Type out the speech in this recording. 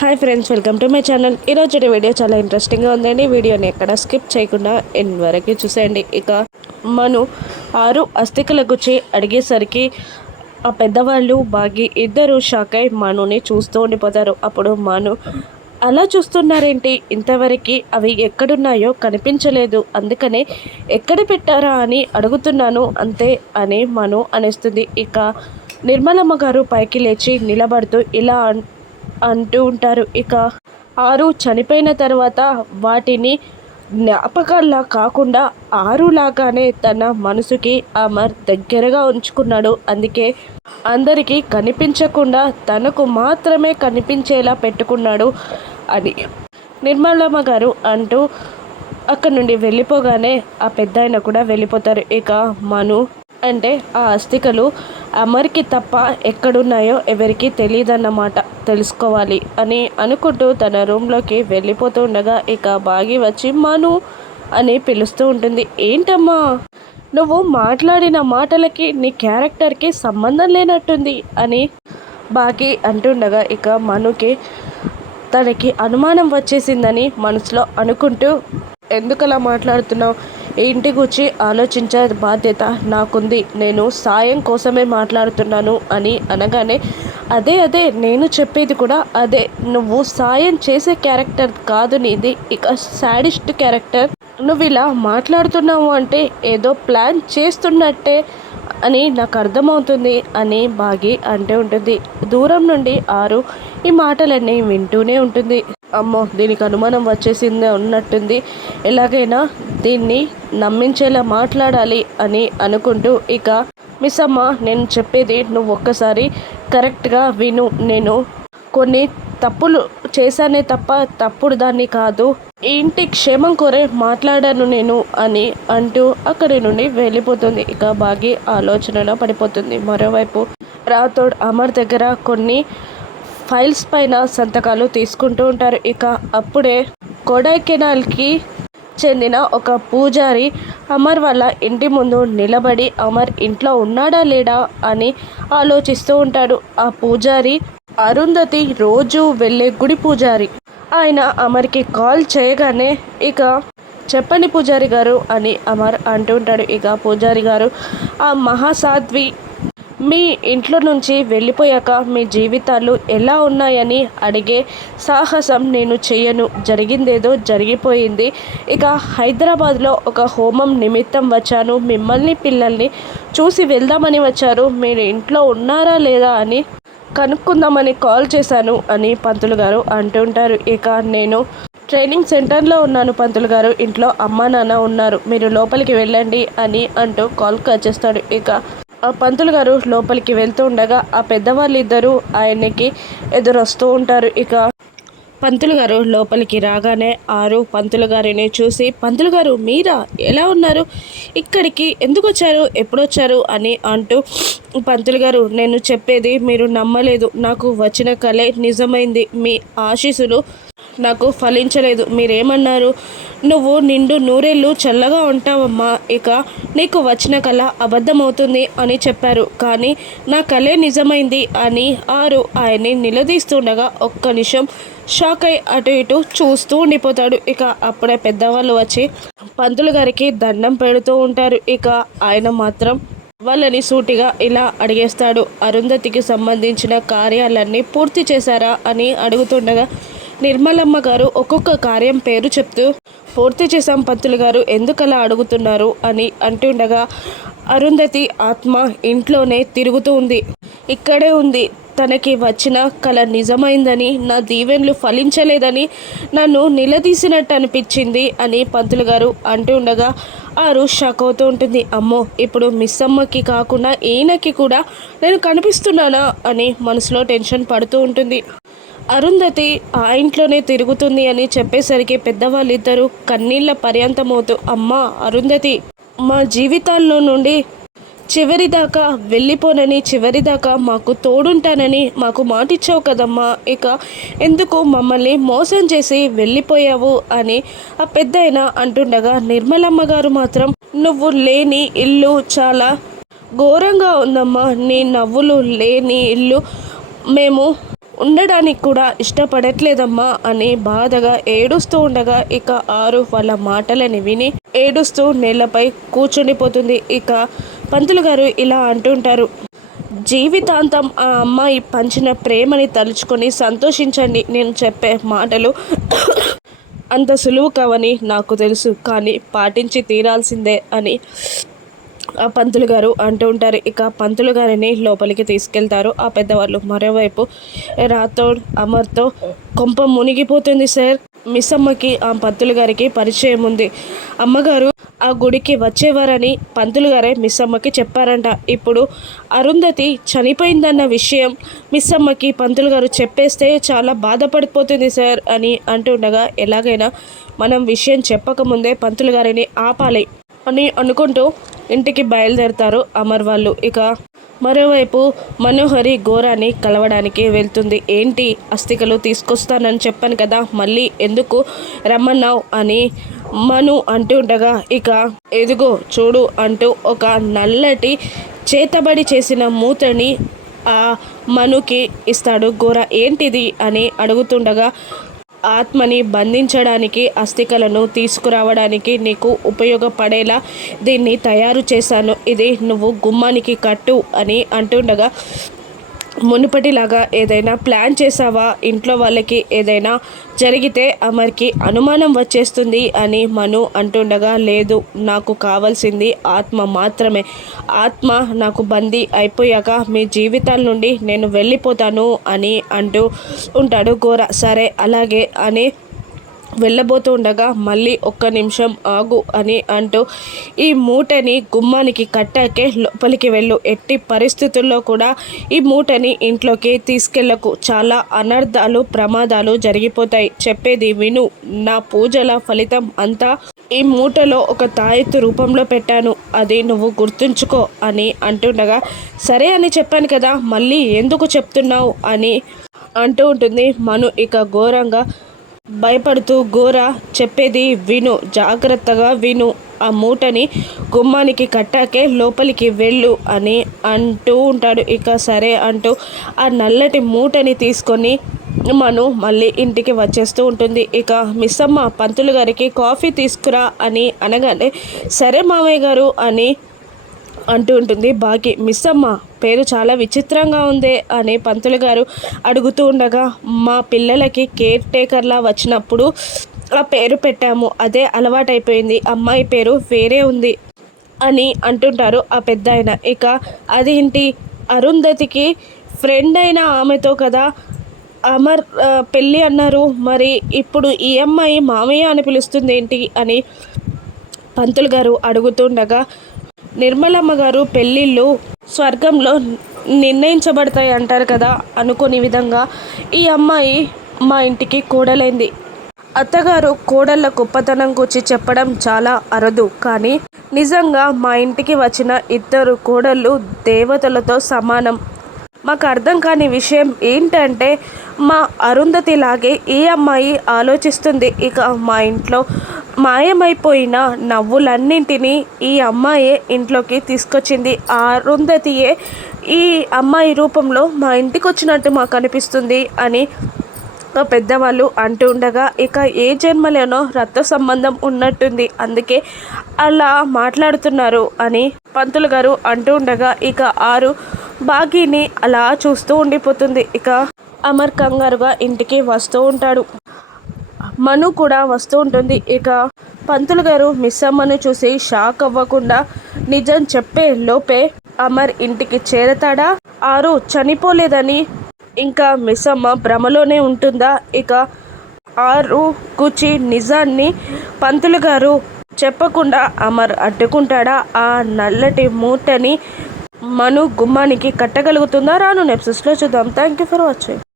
Hi friends, welcome to my channel. ఈరోజు video చాలా ఇంట్రెస్టింగ్గా ఉందండి. వీడియోని ఎక్కడ స్కిప్ చేయకుండా ఎండ్ వరకు చూసేయండి. ఇక మను ఆరు అస్థికల గుచ్చి అడిగేసరికి ఆ పెద్దవాళ్ళు బాగి ఇద్దరు షాక్ అయి మనుని చూస్తూ ఉండిపోతారు. అప్పుడు మను, అలా చూస్తున్నారేంటి, ఇంతవరకు అవి ఎక్కడున్నాయో కనిపించలేదు, అందుకనే ఎక్కడ పెట్టారా అని అడుగుతున్నాను అంతే అని మను అనేస్తుంది. ఇక నిర్మలమ్మ గారు పైకి లేచి నిలబడుతూ ఇలా అంటూ ఉంటారు. ఇక ఆరు చనిపోయిన తర్వాత వాటిని జ్ఞాపకాల్లా కాకుండా ఆరులాగానే తన మనసుకి అమర్ దగ్గరగా ఉంచుకున్నాడు. అందుకే అందరికీ కనిపించకుండా తనకు మాత్రమే కనిపించేలా పెట్టుకున్నాడు అని నిర్మలమ్మ గారు అంటూ అక్కడి నుండి వెళ్ళిపోగానే ఆ పెద్దాయన కూడా వెళ్ళిపోతారు. ఇక మను అంటే ఆ అస్థికలు అమర్కి తప్ప ఎక్కడున్నాయో ఎవరికి తెలియదన్నమాట, తెలుసుకోవాలి అని అనుకుంటూ తన రూమ్లోకి వెళ్ళిపోతూ ఉండగా ఇక బాగి వచ్చి మను అని పిలుస్తూ ఉంటుంది. ఏంటమ్మా, నువ్వు మాట్లాడిన మాటలకి నీ క్యారెక్టర్కి సంబంధం లేనట్టుంది అని బాగి అంటుండగా ఇక మనుకి తనకి అనుమానం వచ్చేసిందని మనసులో అనుకుంటూ, ఎందుకలా మాట్లాడుతున్నావు, ఇంటి గురించి ఆలోచించే బాధ్యత నాకుంది, నేను సాయం కోసమే మాట్లాడుతున్నాను అని అనగానే, అదే నేను చెప్పేది కూడా అదే, నువ్వు సాయం చేసే క్యారెక్టర్ కాదు నీది, ఇక సాడిస్ట్ క్యారెక్టర్. నువ్వు ఇలా మాట్లాడుతున్నావు అంటే ఏదో ప్లాన్ చేస్తున్నట్టే అని నాకు అర్థమవుతుంది అని బాగి అంటూ ఉంటుంది. దూరం నుండి ఆరు ఈ మాటలన్నీ వింటూనే ఉంటుంది. అమ్మో, దీనికి అనుమానం వచ్చేసిందే ఉన్నట్టుంది, ఎలాగైనా దీన్ని నమ్మించేలా మాట్లాడాలి అని అనుకుంటూ, ఇక మిస్ అమ్మ, నేను చెప్పేది నువ్వు ఒక్కసారి కరెక్ట్గా విను, నేను కొన్ని తప్పులు చేశానే తప్ప తప్పుడు దాన్ని కాదు, ఈ ఇంటి క్షేమం కోరే మాట్లాడాను నేను అని అంటూ అక్కడి నుండి వెళ్ళిపోతుంది. ఇక బాగి ఆలోచనలో పడిపోతుంది. మరోవైపు రాథోడ్ అమర్ దగ్గర కొన్ని ఫైల్స్ పైన సంతకాలు తీసుకుంటూ ఉంటారు. ఇక అప్పుడే కొడైకెనాల్కి చెందిన ఒక పూజారి అమర్ వాళ్ళ ఇంటి ముందు నిలబడి అమర్ ఇంట్లో ఉన్నాడా లేడా అని ఆలోచిస్తూ ఉంటాడు. ఆ పూజారి అరుంధతి రోజు వెళ్ళే గుడి పూజారి. ఆయన అమర్కి కాల్ చేయగానే, ఇక చెప్పండి పూజారి గారు అని అమర్ అంటుంటాడు. ఇక పూజారి గారు, ఆ మహాసాధ్వి మీ ఇంట్లో నుంచి వెళ్ళిపోయాక మీ జీవితాలు ఎలా ఉన్నాయని అడిగే సాహసం నేను చెయ్యను, జరిగిందేదో జరిగిపోయింది, ఇక హైదరాబాద్లో ఒక హోమం నిమిత్తం వచ్చాను, మిమ్మల్ని పిల్లల్ని చూసి వెళ్దామని వచ్చారు, మీరు ఇంట్లో ఉన్నారా లేదా అని కనుక్కుందామని కాల్ చేశాను అని పంతులు గారు అంటుంటారు. ఇక నేను ట్రైనింగ్ సెంటర్లో ఉన్నాను పంతులు గారు, ఇంట్లో అమ్మా నాన్న ఉన్నారు, మీరు లోపలికి వెళ్ళండి అని అంటూ కాల్ కట్ చేస్తాడు. ఇక ఆ పంతులు గారు లోపలికి వెళ్తూ ఉండగా ఆ పెద్దవాళ్ళిద్దరూ ఆయనకి ఎదురొస్తూ ఉంటారు. ఇక పంతులు గారు లోపలికి రాగానే ఆరు పంతులు గారిని చూసి, పంతులు గారు మీరా, ఎలా ఉన్నారు, ఇక్కడికి ఎందుకు వచ్చారు, ఎప్పుడు వచ్చారు అని అంటూ, పంతులు గారు నేను చెప్పేది మీరు నమ్మలేదు, నాకు వచ్చిన కలే నిజమైంది, మీ ఆశీస్సులు నాకు ఫలించలేదు, మీరేమన్నారు, నువ్వు నిండు నూరేళ్ళు చల్లగా ఉంటావమ్మా, ఇక నీకు వచ్చిన కళ అబద్ధమవుతుంది అని చెప్పారు, కానీ నా కళే నిజమైంది అని ఆరు ఆయన్ని నిలదీస్తుండగా ఒక్క నిమిషం షాక్ అయి అటు ఇటు చూస్తూ ఉండిపోతాడు. ఇక అప్పుడే పెద్దవాళ్ళు వచ్చి పంతులు గారికి దండం పెడుతూ ఉంటారు. ఇక ఆయన మాత్రం వాళ్ళని సూటిగా ఇలా అడిగేస్తాడు, అరుంధతికి సంబంధించిన కార్యాలన్నీ పూర్తి చేశారా అని అడుగుతుండగా నిర్మలమ్మ గారు ఒక్కొక్క కార్యం పేరు చెప్తూ, పూర్తి చేశాం పంతులు గారు, ఎందుకలా అడుగుతున్నారు అని అంటుండగా, అరుంధతి ఆత్మ ఇంట్లోనే తిరుగుతూ ఉంది, ఇక్కడే ఉంది, తనకి వచ్చిన కళ నిజమైందని, నా దీవెన్లు ఫలించలేదని నన్ను నిలదీసినట్టు అనిపించింది అని పంతులు గారు అంటూ ఉండగా ఆరు షాక్ అవుతూ ఉంటుంది. అమ్మో, ఇప్పుడు మిస్ అమ్మకి కాకుండా ఈయనకి కూడా నేను కనిపిస్తున్నానా అని మనసులో టెన్షన్ పడుతూ ఉంటుంది. అరుంధతి ఆ ఇంట్లోనే తిరుగుతుంది అని చెప్పేసరికి పెద్దవాళ్ళిద్దరూ కన్నీళ్ళ పర్యంతమవుతూ, అమ్మా అరుంధతి, మా జీవితాల్లో నుండి చివరిదాకా వెళ్ళిపోనని, చివరిదాకా మాకు తోడుంటానని మాకు మాటిచ్చావు కదమ్మా, ఇక ఎందుకు మమ్మల్ని మోసం చేసి వెళ్ళిపోయావు అని ఆ పెద్దయిన అంటుండగా నిర్మలమ్మ గారు మాత్రం, నువ్వు లేని ఇల్లు చాలా ఘోరంగా ఉందమ్మా, నీ నవ్వులు లేని ఇల్లు మేము ఉండడానికి కూడా ఇష్టపడట్లేదమ్మా అని బాధగా ఏడుస్తూ ఉండగా ఇక ఆరు వాళ్ళ మాటలని విని ఏడుస్తూ నేలపై కూర్చుండిపోతుంది. ఇక పంతులు గారు ఇలా అంటుంటారు, జీవితాంతం ఆ అమ్మాయి పంచిన ప్రేమని తలుచుకొని సంతోషించండి. నేను చెప్పే మాటలు అంత సులువు కావని నాకు తెలుసు, కానీ పాటించి తీరాల్సిందే అని ఆ పంతులు గారు అంటూ ఉంటారు. ఇక పంతులు గారిని లోపలికి తీసుకెళ్తారు ఆ పెద్దవాళ్ళు. మరోవైపు రాథోడ్ అమర్తో కొంప మునిగిపోతుంది సార్. మిస్ అమ్మకి ఆ పంతులు గారికి పరిచయం ఉంది. అమ్మగారు ఆ గుడికి వచ్చేవారని పంతులు గారే మిస్ అమ్మకి చెప్పారంట. ఇప్పుడు అరుంధతి చనిపోయిందన్న విషయం మిస్ అమ్మకి పంతులు గారు చెప్పేస్తే చాలా బాధపడిపోతుంది సార్ అని అంటుండగా, ఎలాగైనా మనం విషయం చెప్పకముందే పంతులు గారిని ఆపాలి అని అనుకుంటూ ఇంటికి బయలుదేరతారు అమర్ వాళ్ళు. ఇక మరోవైపు మనోహరి ఘోరాన్ని కలవడానికి వెళ్తుంది. ఏంటి, అస్థికలు తీసుకొస్తానని చెప్పాను కదా, మళ్ళీ ఎందుకు రమ్మన్నావు అని మను అంటూ ఉండగా, ఇక ఎదుగో చూడు అంటూ ఒక నల్లటి చేతబడి చేసిన మూతని ఆ మనుకి ఇస్తాడు ఘోర. ఏంటిది అని అడుగుతుండగా, ఆత్మని బంధించడానికి అస్థికలను తీసుకురావడానికి నీకు ఉపయోగపడేలా దీన్ని తయారు చేశాను, ఇది నువ్వు గుమ్మానికి కట్టు అని అంటుండగా, మునుపటిలాగా ఏదైనా ప్లాన్ చేసావా, ఇంట్లో వాళ్ళకి ఏదైనా జరిగితే అమర్కి అనుమానం వచ్చేస్తుంది అని మను అంటుండగా, లేదు, నాకు కావాల్సింది ఆత్మ మాత్రమే. ఆత్మ నాకు బందీ అయిపోయాక మీ జీవితాల నుండి నేను వెళ్ళిపోతాను అని అంటూ ఉంటాడు ఘోర. సరే అలాగే అని వెళ్ళబోతూ ఉండగా, మళ్ళీ ఒక్క నిమిషం ఆగు అని అంటూ, ఈ మూటని గుమ్మానికి కట్టాకే లోపలికి వెళ్ళు, ఎట్టి పరిస్థితుల్లో కూడా ఈ మూటని ఇంట్లోకి తీసుకెళ్లకు, చాలా అనర్థాలు ప్రమాదాలు జరిగిపోతాయి, చెప్పేది విను, నా పూజల ఫలితం అంతా ఈ మూటలో ఒక తాయెత్తు రూపంలో పెట్టాను, అది నువ్వు గుర్తుంచుకో అని అంటుండగా, సరే అని చెప్పాను కదా, మళ్ళీ ఎందుకు చెప్తున్నావు అని అంటూ ఉంటుంది మను. ఇక ఘోరంగా భయపడుతూ, ఘోర చెప్పేది విను, జాగ్రత్తగా విను, ఆ మూటని గుమ్మానికి కట్టాకే లోపలికి వెళ్ళు అని అంటూ ఉంటాడు. ఇక సరే అంటూ ఆ నల్లటి మూటని తీసుకొని మను మళ్ళీ ఇంటికి వచ్చేస్తూ ఉంటుంది. ఇక మిస్ అమ్మ పంతులు గారికి కాఫీ తీసుకురా అని అనగానే, సరే మామయ్య గారు అని అంటూ ఉంటుంది బాగి. మిస్ అమ్మ పేరు చాలా విచిత్రంగా ఉంది అని పంతులు గారు అడుగుతూ ఉండగా, మా పిల్లలకి కేర్ టేకర్లా వచ్చినప్పుడు ఆ పేరు పెట్టాము, అదే అలవాటైపోయింది, అమ్మాయి పేరు వేరే ఉంది అని అంటుంటారు ఆ పెద్ద ఆయన. ఇక అదేంటి, అరుంధతికి ఫ్రెండ్ అయిన ఆమెతో కదా అమర్ పెళ్ళి అన్నారు, మరి ఇప్పుడు ఈ అమ్మాయి మామయ్య అని పిలుస్తుంది ఏంటి అని పంతులు గారు అడుగుతుండగా, నిర్మలమ్మ గారు పెళ్ళిళ్ళు స్వర్గంలో నిర్ణయించబడతాయి అంటారు కదా, అనుకోని విధంగా ఈ అమ్మాయి మా ఇంటికి కోడలైంది. అత్తగారు కోడళ్ళ గొప్పతనం గురించి చెప్పడం చాలా అరుదు, కానీ నిజంగా మా ఇంటికి వచ్చిన ఇద్దరు కోడళ్ళు దేవతలతో సమానం. మాకు అర్థం కాని విషయం ఏంటంటే, మా అరుంధతిలాగే ఈ అమ్మాయి ఆలోచిస్తుంది. ఇక మా ఇంట్లో మాయమైపోయిన నవ్వులన్నింటినీ ఈ అమ్మాయే ఇంట్లోకి తీసుకొచ్చింది. ఆ అరుంధతియే ఈ అమ్మాయి రూపంలో మా ఇంటికి వచ్చినట్టు మాకు అనిపిస్తుంది అని పెద్దవాళ్ళు అంటూ ఉండగా, ఇక ఏ జన్మలోనో రక్త సంబంధం ఉన్నట్టుంది, అందుకే అలా మాట్లాడుతున్నారు అని పంతులు గారు అంటూ ఉండగా, ఇక ఆరు బాగీని అలా చూస్తూ ఉండిపోతుంది. ఇక అమర్ కంగారుగా ఇంటికి వస్తూ ఉంటాడు. మను కూడా వస్తూ ఉంటుంది. ఇక పంతులు గారు మిస్ అమ్మను చూసి షాక్ అవ్వకుండా నిజం చెప్పే లోపే అమర్ ఇంటికి చేరతాడా, ఆరు చనిపోలేదని ఇంకా మిస్ అమ్మ భ్రమలోనే ఉంటుందా, ఇక ఆరు కూచి నిజాన్ని పంతులు గారు చెప్పకుండా అమర్ అడ్డుకుంటాడా, ఆ నల్లటి మూటని మను గుమ్మానికి కట్టగలుగుతుందా, రాను ఎపిసోడ్స్లో చూద్దాం. Thank you for watching.